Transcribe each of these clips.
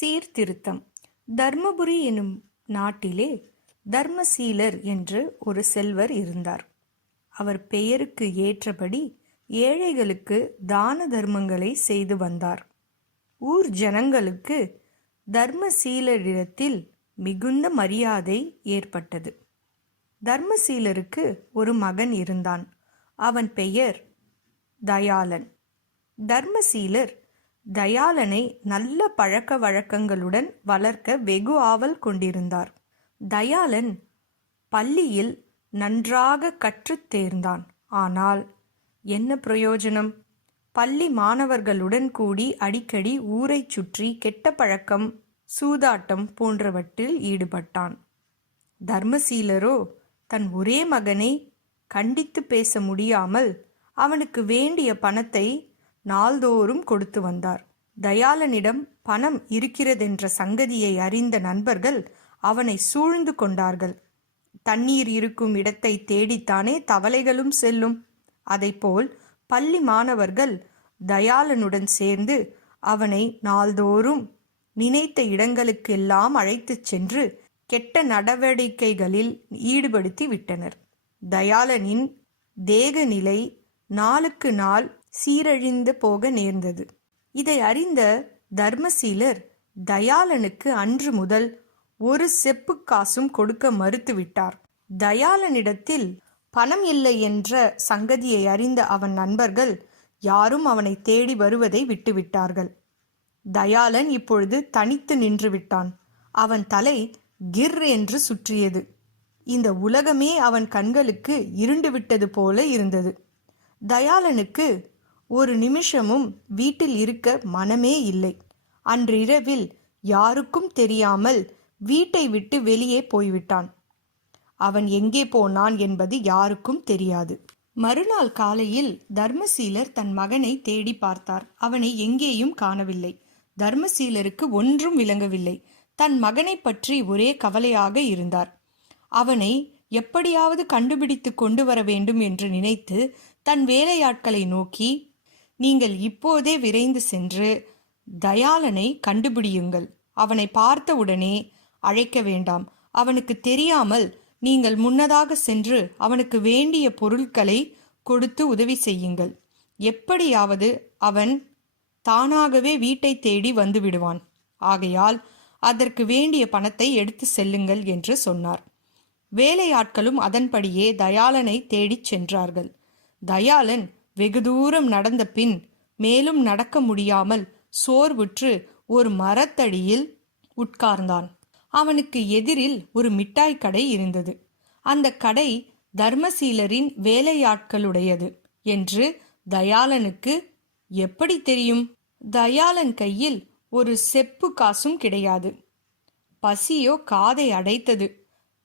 சீர்திருத்தம். தர்மபுரி எனும் நாட்டிலே தர்மசீலர் என்று ஒரு செல்வர் இருந்தார். அவர் பெயருக்கு ஏற்றபடி ஏழைகளுக்கு தான தர்மங்களை செய்து வந்தார். ஊர் ஜனங்களுக்கு தர்மசீலரிடத்தில் மிகுந்த மரியாதை ஏற்பட்டது. தர்மசீலருக்கு ஒரு மகன் இருந்தான். அவன் பெயர் தயாளன். தர்மசீலர் தயாளனை நல்ல பழக்க வழக்கங்களுடன் வளர்க்க வெகு ஆவல் கொண்டிருந்தார். தயாளன் பள்ளியில் நன்றாக கற்றுத் தேர்ந்தான். ஆனால் என்ன பிரயோஜனம்? பள்ளி மாணவர்களுடன் கூடி அடிக்கடி ஊரைச் சுற்றி கெட்ட பழக்கம் சூதாட்டம் போன்றவற்றில் ஈடுபட்டான். தர்மசீலரோ தன் ஒரே மகனை கண்டித்து பேச முடியாமல் அவனுக்கு வேண்டிய பணத்தை நாள்தோறும் கொடுத்து வந்தார். தயாளனிடம் பணம் இருக்கிறதென்ற சங்கதியை அறிந்த நண்பர்கள் அவனை சூழ்ந்து கொண்டார்கள். தண்ணீர் இருக்கும் இடத்தை தேடித்தானே தவளைகளும் செல்லும். அதைப்போல் பள்ளி மாணவர்கள் தயாளனுடன் சேர்ந்து அவனை நாள்தோறும் நினைத்த இடங்களுக்கெல்லாம் அழைத்துச் சென்று கெட்ட நடவடிக்கைகளில் ஈடுபடுத்தி விட்டனர். தயாளனின் தேக நிலை நாளுக்கு நாள் சீரழிந்து போக நேர்ந்தது. இதை அறிந்த தர்மசீலர் தயாளனுக்கு அன்று முதல் ஒரு செப்பு காசும் கொடுக்க மறுத்துவிட்டார் தயாளனிடத்தில் பணம் இல்லை என்ற சங்கதியை அறிந்த அவன் நண்பர்கள் யாரும் அவனை தேடி வருவதை விட்டுவிட்டார்கள் தயாளன் இப்பொழுது தனித்து நின்று விட்டான். அவன் தலை கிர் என்று சுற்றியது. இந்த உலகமே அவன் கண்களுக்கு இருண்டு விட்டது போல இருந்தது. தயாளனுக்கு ஒரு நிமிஷமும் வீட்டில் இருக்க மனமே இல்லை. அன்றிரவில் யாருக்கும் தெரியாமல் வீட்டை விட்டு வெளியே போய்விட்டான். அவன் எங்கே போனான் என்பது யாருக்கும் தெரியாது. மறுநாள் காலையில் தர்மசீலர் தன் மகனை தேடி பார்த்தார். அவனை எங்கேயும் காணவில்லை. தர்மசீலருக்கு ஒன்றும் விளங்கவில்லை. தன் மகனை பற்றி ஒரே கவலையாக இருந்தார். அவனை எப்படியாவது கண்டுபிடித்து கொண்டு வர வேண்டும் என்று நினைத்து தன் வேலையாட்களை நோக்கி நீங்கள் இப்போதே விரைந்து சென்று தயாளனை கண்டுபிடியுங்கள். அவனை பார்த்தவுடனே அழைக்க வேண்டாம். அவனுக்கு தெரியாமல் நீங்கள் முன்னதாக சென்று அவனுக்கு வேண்டிய பொருட்களை கொடுத்து உதவி செய்யுங்கள். எப்படியாவது அவன் தானாகவே வீட்டை தேடி வந்து விடுவான். ஆகையால் அதற்கு வேண்டிய பணத்தை எடுத்து செல்லுங்கள் என்று சொன்னார். வேலையாட்களும் அதன்படியே தயாளனை தேடிச் சென்றார்கள். தயாளன் வெகு தூரம் நடந்த பின் மேலும் நடக்க முடியாமல் சோர்வுற்று ஒரு மரத்தடியில் உட்கார்ந்தான். அவனுக்கு எதிரில் ஒரு மிட்டாய் கடை இருந்தது. அந்த கடை தர்மசீலரின் வேலையாட்களுடையது என்று தயாளனுக்கு எப்படி தெரியும்? தயாளன் கையில் ஒரு செப்பு காசும் கிடையாது. பசியோ காதை அடைத்தது.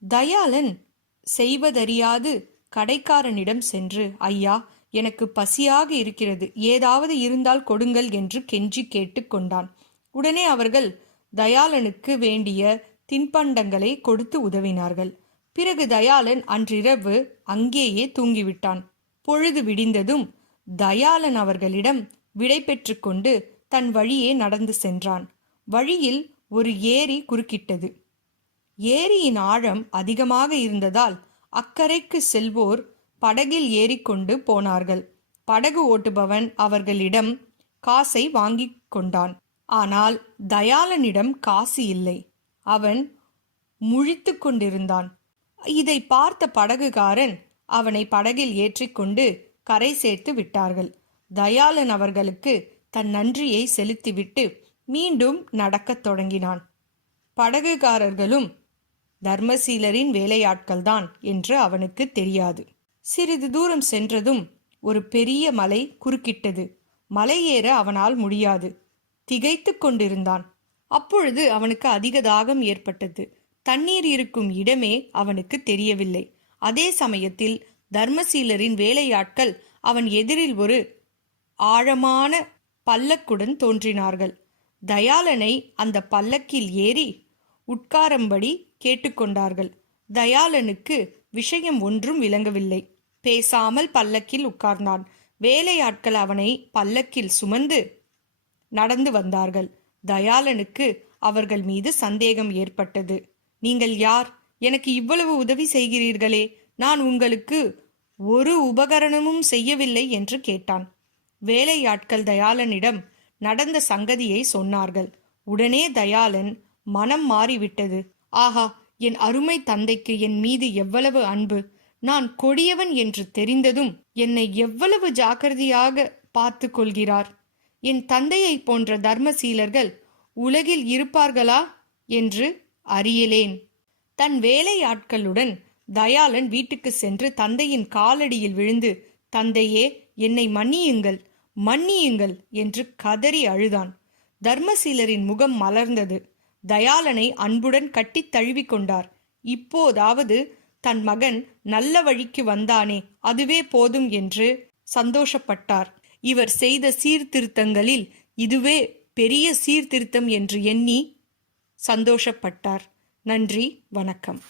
தயாளன் செய்வதறியாது கடைக்காரனிடம் சென்று ஐயா எனக்கு பசியாக இருக்கிறது. ஏதாவது இருந்தால் கொடுங்கள் என்று கெஞ்சி கேட்டுக்கொண்டான் உடனே அவர்கள் தயாளனுக்கு வேண்டிய தின்பண்டங்களை கொடுத்து உதவினார்கள். பிறகு தயாளன் அன்றிரவு அங்கேயே தூங்கிவிட்டான். பொழுது விடிந்ததும் தயாளன் அவர்களிடம் விடை கொண்டு தன் வழியே நடந்து சென்றான். வழியில் ஒரு ஏரி குறுக்கிட்டது. ஏரியின் ஆழம் அதிகமாக இருந்ததால் அக்கரைக்கு செல்வோர் படகில் ஏறிக்கொண்டு போனார்கள். படகு ஓட்டுபவன் அவர்களிடம் காசை வாங்கி கொண்டான். ஆனால் தயாளனிடம் காசு இல்லை. அவன் முழித்து கொண்டிருந்தான். இதை பார்த்த படகுகாரன் அவனை படகில் ஏற்றிக்கொண்டு கரை சேர்த்து விட்டார்கள். தயாளன் அவர்களுக்கு தன் நன்றியை செலுத்திவிட்டு மீண்டும் நடக்கத் தொடங்கினான். படகுகாரர்களும் தர்மசீலரின் வேலையாட்கள்தான் என்று அவனுக்கு தெரியாது. சிறிது தூரம் சென்றதும் ஒரு பெரிய மலை குறுக்கிட்டது. மலை ஏற அவனால் முடியாது. திகைத்து கொண்டிருந்தான். அப்பொழுது அவனுக்கு அதிக தாகம் ஏற்பட்டது. தண்ணீர் இருக்கும் இடமே அவனுக்கு தெரியவில்லை. அதே சமயத்தில் தர்மசீலரின் வேலையாட்கள் அவன் எதிரில் ஒரு ஆழமான பல்லக்குடன் தோன்றினார்கள். தயாளனை அந்த பல்லக்கில் ஏறி உட்காரம்படி கேட்டுக்கொண்டார்கள் தயாளனுக்கு விஷயம் ஒன்றும் விளங்கவில்லை. பேசாமல் பல்லக்கில் உட்கார்ந்தான். வேலையாட்கள் அவனை பல்லக்கில் சுமந்து நடந்து வந்தார்கள். தயாளனுக்கு அவர்கள் மீது சந்தேகம் ஏற்பட்டது. நீங்கள் யார்? எனக்கு இவ்வளவு உதவி செய்கிறீர்களே. நான் உங்களுக்கு ஒரு உபகரணமும் செய்யவில்லை என்று கேட்டான். வேலையாட்கள் தயாளனிடம் நடந்த சங்கதியை சொன்னார்கள். உடனே தயாளன் மனம் மாறிவிட்டது. ஆஹா என் அருமை தந்தைக்கு என் மீது எவ்வளவு அன்பு. நான் கொடியவன் என்று தெரிந்ததும் என்னை எவ்வளவு ஜாக்கிரதையாக பார்த்து கொள்கிறார். என் தந்தையைப் போன்ற தர்மசீலர்கள் உலகில் இருப்பார்களா? என்று அறியலேன். தன் வேலையாட்களுடன் தயாளன் வீட்டுக்கு சென்று தந்தையின் காலடியில் விழுந்து தந்தையே என்னை மன்னியுங்கள் மன்னியுங்கள் என்று கதறி அழுதான். தர்மசீலரின் முகம் மலர்ந்தது. தயாளனை அன்புடன் கட்டித் தழுவிக் கொண்டார். இப்போதாவது தன் மகன் நல்ல வழிக்கு வந்தானே அதுவே போதும் என்று சந்தோஷப்பட்டார். இவர் செய்த சீர்திருத்தங்களில் இதுவே பெரிய சீர்திருத்தம் என்று எண்ணி சந்தோஷப்பட்டார். நன்றி வணக்கம்.